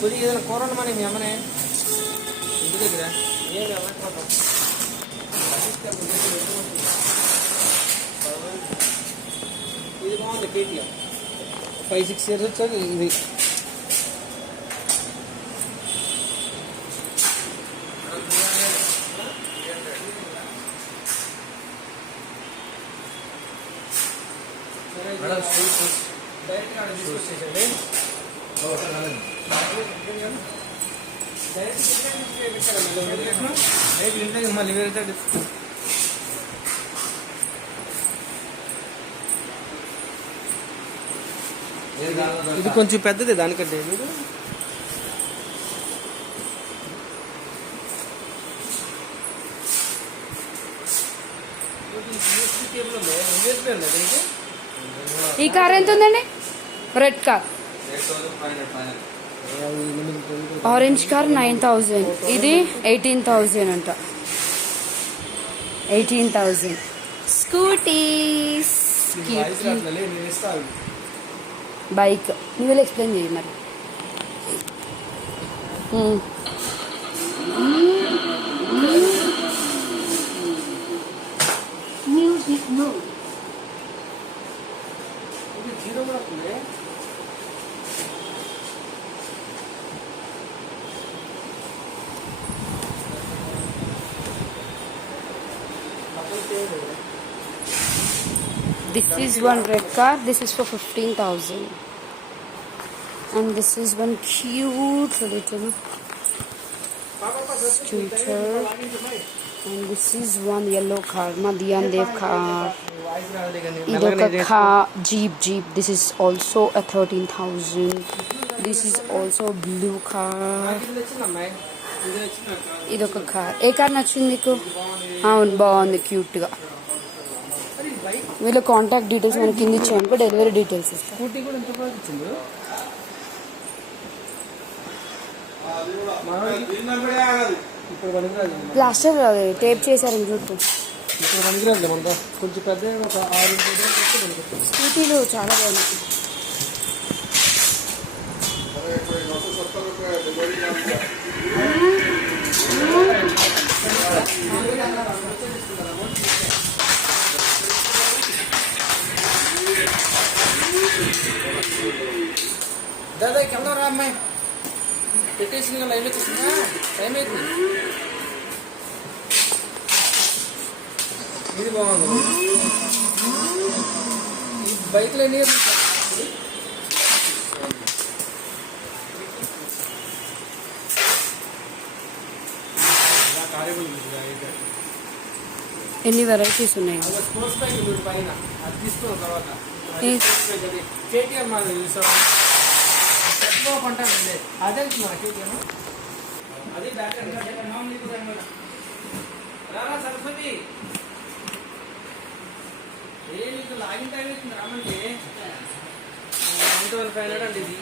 కొద్దిగా ఏదైనా కూరండి మరి మీ అమ్మనే ఇంటి దగ్గర ఏమి అవ్వకపోతాం. ఇది బాగుంది కేటీఎం 5-6 years వచ్చాక ఇది మళ్ళీ వెళ్తాడు. ఇది కొంచెం పెద్దది దానికంటే మీరు ఈ కార్ ఎంత ఉందండి? రెడ్ కార్, ఆరెంజ్ కార్ 9,000, ఇది 18,000 అంట. 18,000. స్కూటీస్, బైక్ నువ్వు ఎక్స్ప్లెయిన్ చేయి మరి. Music no. This is one red car. This is for 15,000. And this is one cute little scooter. And this is one yellow car, Madhyan Dev car. Idoka car, Jeep. This is also a 13,000. This is also blue car. Idoka car. A car నచ్చింది నీకు? అవును, బాగుంది, క్యూట్గా. వీళ్ళ contact details మనకి కింద ఇచ్చామనుకో delivery details ఇస్తాం. Plaster అది టేప్ చేశారని చూపు. కొంచెం పెద్ద స్కూటీలు చాలా బాగుంది. దాదా కెమెరా రా అమ్మాయి పెట్టేసింది కదా, లైవ్ వచ్చేసిందా? టైం అవుతుంది. ఇది బాగుంది. ఈ బైక్లో ఎన్ని ఇయర్స్? ఎన్ని వెరైటీస్ ఉన్నాయి? స్పోర్ట్స్ బైక్ పైన అది తీసుకున్న తర్వాత కేటీఎం కొంటానండి. అదే కేటీఎం అది రారా సరస్వతి ఏ మీకు లాగిన్ టైం అవుతుంది రామంటే 1,500 అండి ఇది.